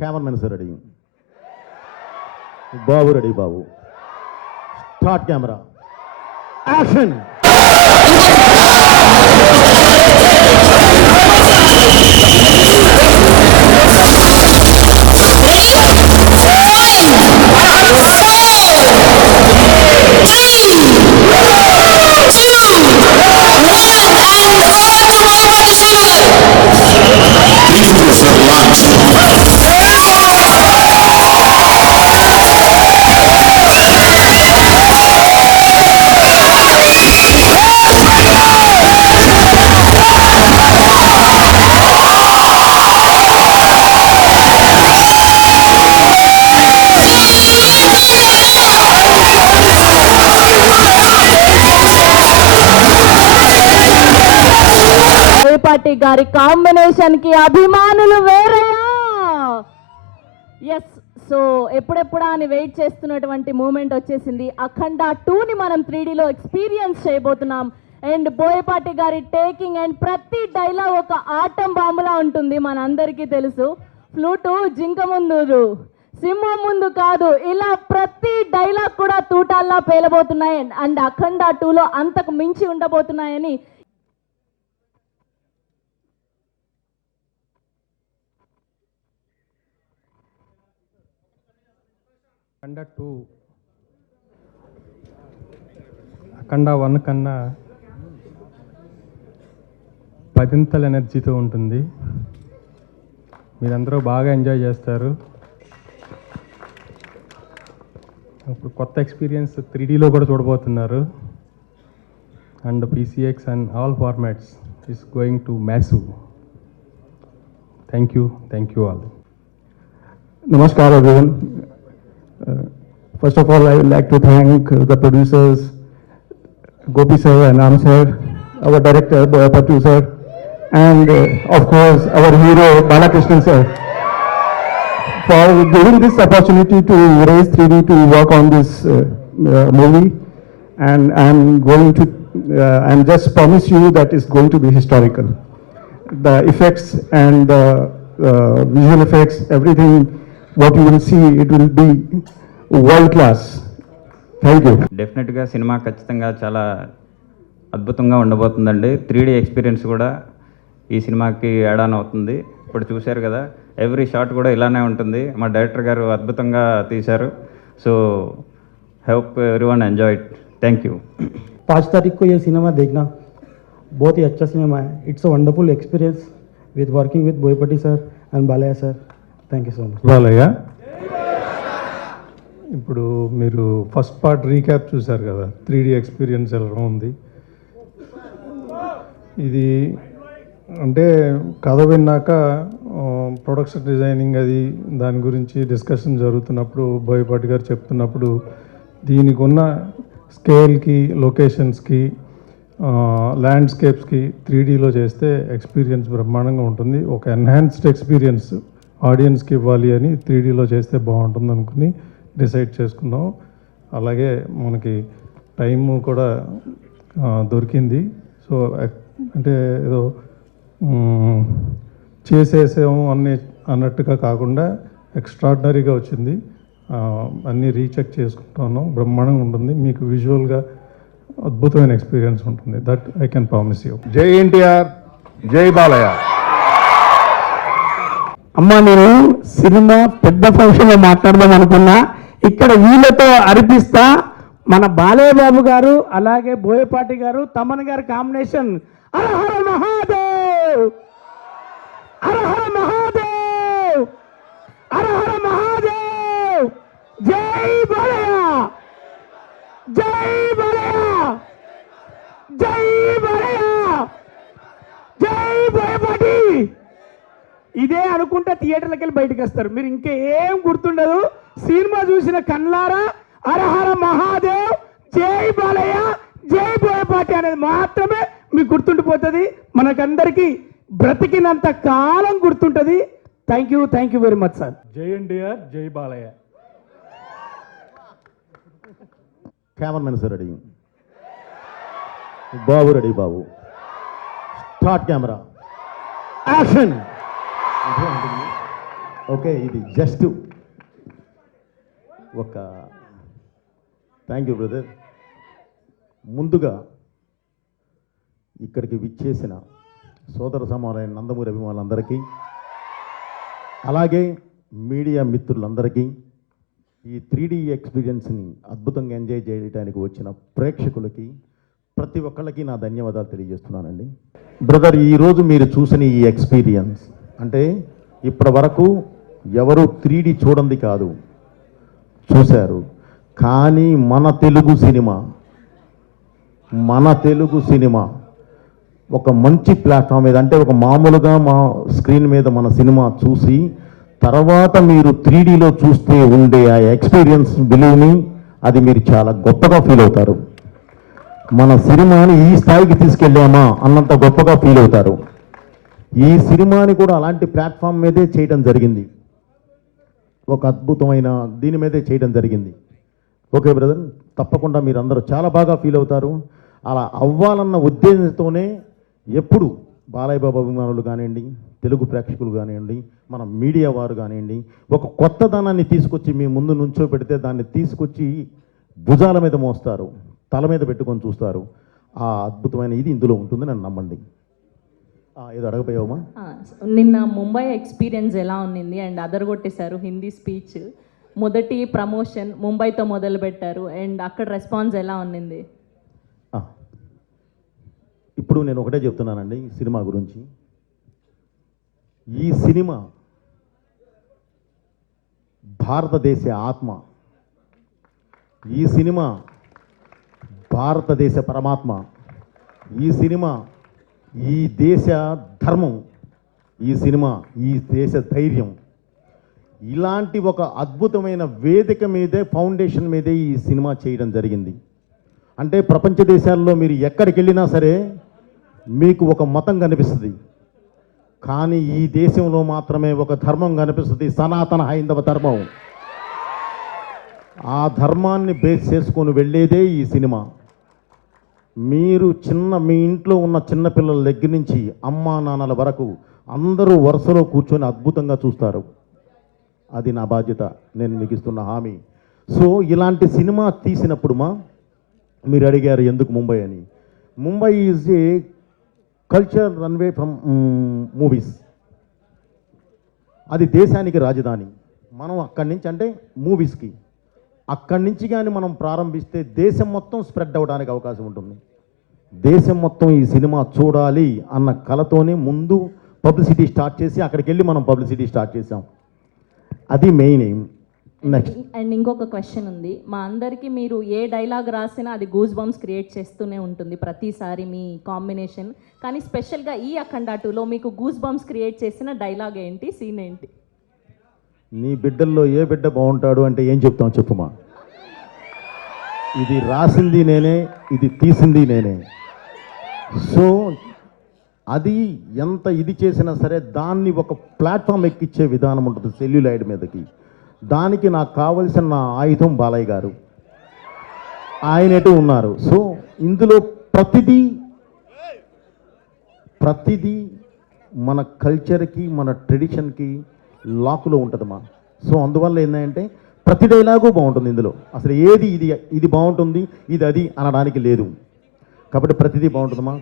Cameraman is ready. Babu ready, Babu. Start camera. Action! Boyapati గారి combination కి అభిమానులు వేరేయా. Yes, so ఎప్పుడెప్పుడా అని వెయిట్ చేస్తున్నటువంటి మూమెంట్ వచ్చేసింది. అఖండ 2ని మనం 3Dలో ఎక్స్పీరియన్స్ చేయబోతున్నాం. అండ్ బోయపాటి గారి టేకింగ్ అండ్ ప్రతి డైలాగ్ ఒక ఆటం బాంబులా ఉంటుంది, మనందరికీ తెలుసు. ఫ్లూటు జింక ముందు సింహం ముందు కాదు, ఇలా ప్రతి డైలాగ్ కూడా తూటాల్లా పేలబోతున్నాయి. అండ్ అఖండ 2లో అంతకు మించి ఉండబోతున్నాయని అఖండ 2 అఖండ 1 కన్నా 10 ఎనర్జీతో ఉంటుంది. మీరందరూ బాగా ఎంజాయ్ చేస్తారు. ఇప్పుడు కొత్త ఎక్స్పీరియన్స్ 3Dలో కూడా చూడబోతున్నారు. And PCX and all formats is going to massive. Thank you all. Namaskar everyone. First of all, I would like to thank the producers, Gopi sir and Anam sir, our director, Boyapati sir, and of course our hero, Balakrishnan sir, for giving this opportunity to raise 3D to work on this movie. And I'm just promise you that it's going to be historical. The effects and the visual effects, everything, what you will see, it will be world class. Thank you. డెఫినెట్గా cinema ఖచ్చితంగా చాలా అద్భుతంగా ఉండబోతుందండి. 3D experience కూడా ఈ సినిమాకి add on అవుతుంది. ఇప్పుడు చూశారు కదా, ఎవ్రీ షాట్ కూడా ఇలానే ఉంటుంది. మా డైరెక్టర్ గారు అద్భుతంగా తీశారు. So hope everyone enjoy it. Thank you. 5 तारीख को ये सिनेमा देखना, बहुत ही अच्छा सिनेमा है. It's a wonderful experience with working with Boyapati sir and Balayya sir. Thank you so much. Balayya, ఇప్పుడు మీరు ఫస్ట్ పార్ట్ రీక్యాప్ చూశారు కదా, 3D ఎక్స్పీరియన్స్ ఎలా ఉంది. ఇది అంటే కథ విన్నాక ప్రొడక్షన్ డిజైనింగ్ అది దాని గురించి డిస్కషన్ జరుగుతున్నప్పుడు బోయపాటి గారు చెప్తున్నప్పుడు దీనికి ఉన్న స్కేల్కి, లొకేషన్స్కి, ల్యాండ్స్కేప్స్కి 3Dలో చేస్తే ఎక్స్పీరియన్స్ బ్రహ్మాండంగా ఉంటుంది. ఒక ఎన్హాన్స్డ్ ఎక్స్పీరియన్స్ ఆడియన్స్కి ఇవ్వాలి అని 3Dలో చేస్తే బాగుంటుంది అనుకుని డిసైడ్ చేసుకున్నాం. అలాగే మనకి టైము కూడా దొరికింది. సో అంటే ఏదో చేసేసాము అన్నట్టుగా కాకుండా ఎక్స్ట్రాడినరీగా వచ్చింది. అన్నీ రీచెక్ చేసుకుంటాను. బ్రహ్మాండంగా ఉంటుంది. మీకు విజువల్గా అద్భుతమైన ఎక్స్పీరియన్స్ ఉంటుంది. That I can promise you. జై ఎన్టీఆర్, జై బాలయ్య. అమ్మ, నేను సినిమా పెద్ద ఫంక్షన్లో మాట్లాడదాం అనుకున్నా, ఇక్కడ వీళ్ళతో అర్పిస్తా. మన బాలయ్య బాబు గారు అలాగే బోయపాటి గారు, తమన్ గారి కాంబినేషన్. హర హర మహాదేవ్, హర హర మహాదేవ్, హర హర మహాదేవ్. జై బాలయ్య, జై బాలయ్య, జై బాలయ్య, జై బోయపాటి. ఇదే అనుకుంటే థియేటర్లకి వెళ్ళి బయటకు వస్తారు. మీరు ఇంకేం గుర్తుండదు. సినిమా చూసిన కళ్ళారా హరహర మహాదేవ్, జై బాలయ్య, జై బోయపాటి అనేది మాత్రమే మీకు గుర్తుండిపోతుంది. మనకందరికీ బ్రతికినంత కాలం గుర్తుంటుంది. Thank you very much sir. జై ఎన్టీఆర్, జై Balayya. Cameraman is ready. Babu ready, Babu. Start camera. Action! Okay, ఇది జస్ట్ ఒక థ్యాంక్ యూ బ్రదర్. ముందుగా ఇక్కడికి విచ్చేసిన సోదర సమానమైన నందమూరి అభిమానులందరికీ, అలాగే మీడియా మిత్రులందరికీ, ఈ 3D ఎక్స్పీరియన్స్ని అద్భుతంగా ఎంజాయ్ చేయడానికి వచ్చిన ప్రేక్షకులకి ప్రతి ఒక్కళ్ళకి నా ధన్యవాదాలు తెలియజేస్తున్నానండి. బ్రదర్, ఈరోజు మీరు చూసిన ఈ ఎక్స్పీరియన్స్ అంటే ఇప్పటి వరకు ఎవరు 3D చూడండి కాదు, చూశారు. కానీ మన తెలుగు సినిమా ఒక మంచి ప్లాట్ఫామ్ మీద, అంటే ఒక మామూలుగా మా స్క్రీన్ మీద మన సినిమా చూసి తర్వాత మీరు 3Dలో చూస్తే ఉండే ఆ ఎక్స్పీరియన్స్ బిలీవ్ని, అది మీరు చాలా గొప్పగా ఫీల్ అవుతారు. మన సినిమాని ఈ స్థాయికి తీసుకెళ్ళామా అన్నంత గొప్పగా ఫీల్ అవుతారు. ఈ సినిమాని కూడా అలాంటి ప్లాట్ఫామ్ మీదే చేయడం జరిగింది, ఒక అద్భుతమైన దీని మీదే చేయడం జరిగింది. ఓకే బ్రదర్, తప్పకుండా మీరు అందరూ చాలా బాగా ఫీల్ అవుతారు. అలా అవ్వాలన్న ఉద్దేశంతోనే ఎప్పుడు బాలయ్య బాబు అభిమానులు కానివ్వండి, తెలుగు ప్రేక్షకులు కానివ్వండి, మన మీడియా వారు కానివ్వండి, ఒక కొత్తదనాన్ని తీసుకొచ్చి మీ ముందు నుంచో పెడితే దాన్ని తీసుకొచ్చి భుజాల మీద మోస్తారు, తల మీద పెట్టుకొని చూస్తారు. ఆ అద్భుతమైన ఇది ఇందులో ఉంటుంది, నన్ను నమ్మండి. ఏదో అడగపోయావమ్మా? నిన్న ముంబై ఎక్స్పీరియన్స్ ఎలా ఉన్నింది? అండ్ అదరగొట్టేశారు హిందీ స్పీచ్, మొదటి ప్రమోషన్ ముంబైతో మొదలు పెట్టారు, అండ్ అక్కడ రెస్పాన్స్ ఎలా ఉన్నింది? ఇప్పుడు నేను ఒకటే చెప్తున్నానండి ఈ సినిమా గురించి. ఈ సినిమా భారతదేశ ఆత్మ, ఈ సినిమా భారతదేశ పరమాత్మ, ఈ సినిమా ఈ దేశ ధర్మం, ఈ సినిమా ఈ దేశ ధైర్యం. ఇలాంటి ఒక అద్భుతమైన వేదిక మీదే, ఫౌండేషన్ మీదే ఈ సినిమా చేయడం జరిగింది. అంటే ప్రపంచ దేశాల్లో మీరు ఎక్కడికి వెళ్ళినా సరే మీకు ఒక మతం కనిపిస్తుంది, కానీ ఈ దేశంలో మాత్రమే ఒక ధర్మం కనిపిస్తుంది, సనాతన హైందవ ధర్మం. ఆ ధర్మాన్ని బేస్ చేసుకొని వెళ్ళేదే ఈ సినిమా. మీరు మీ ఇంట్లో ఉన్న చిన్నపిల్లల దగ్గర నుంచి అమ్మా నాన్నల వరకు అందరూ వరుసలో కూర్చొని అద్భుతంగా చూస్తారు. అది నా బాధ్యత, నేను మీకు ఇస్తున్న హామీ. సో ఇలాంటి సినిమా తీసినప్పుడు మీరు అడిగారు ఎందుకు ముంబై అని. Mumbai is a culture runway from movies. అది దేశానికి రాజధాని. మనం అక్కడి నుంచి, అంటే మూవీస్కి అక్కడి నుంచి కానీ మనం ప్రారంభిస్తే దేశం మొత్తం స్ప్రెడ్ అవ్వడానికి అవకాశం ఉంటుంది. దేశం మొత్తం ఈ సినిమా చూడాలి అన్న కలతోనే ముందు పబ్లిసిటీ స్టార్ట్ చేసి అక్కడికి వెళ్ళి మనం పబ్లిసిటీ స్టార్ట్ చేసాం. అది మెయిన్ ఎయిమ్. నెక్స్ట్ అండ్ ఇంకొక క్వశ్చన్ ఉంది. మా అందరికీ మీరు ఏ డైలాగ్ రాసినా అది గూస్ బంప్స్ క్రియేట్ చేస్తూనే ఉంటుంది ప్రతిసారి మీ కాంబినేషన్. కానీ స్పెషల్గా ఈ అఖండ 2లో మీకు గూస్ బంప్స్ క్రియేట్ చేసిన డైలాగ్ ఏంటి, సీన్ ఏంటి? నీ బిడ్డల్లో ఏ బిడ్డ బాగుంటాడు అంటే ఏం చెప్తాం చెప్పుమా. ఇది రాసింది నేనే, ఇది తీసింది నేనే. సో అది ఎంత ఇది చేసినా సరే దాన్ని ఒక ప్లాట్ఫామ్ ఎక్కిచ్చే విధానం ఉంటుంది సెల్యులాయిడ్ మీదకి. దానికి నాకు కావలసిన నా ఆయుధం బాలయ్య గారు, ఆయనటూ ఉన్నారు. సో ఇందులో ప్రతిదీ మన కల్చర్కి, మన ట్రెడిషన్కి లాకులో ఉంటుందమ్మా. సో అందువల్ల ఏంటంటే ప్రతి డైలాగు బాగుంటుంది ఇందులో. అసలు ఏది ఇది బాగుంటుంది, ఇది అది అనడానికి లేదు. కాబట్టి ప్రతిదీ బాగుంటుందమ్మా.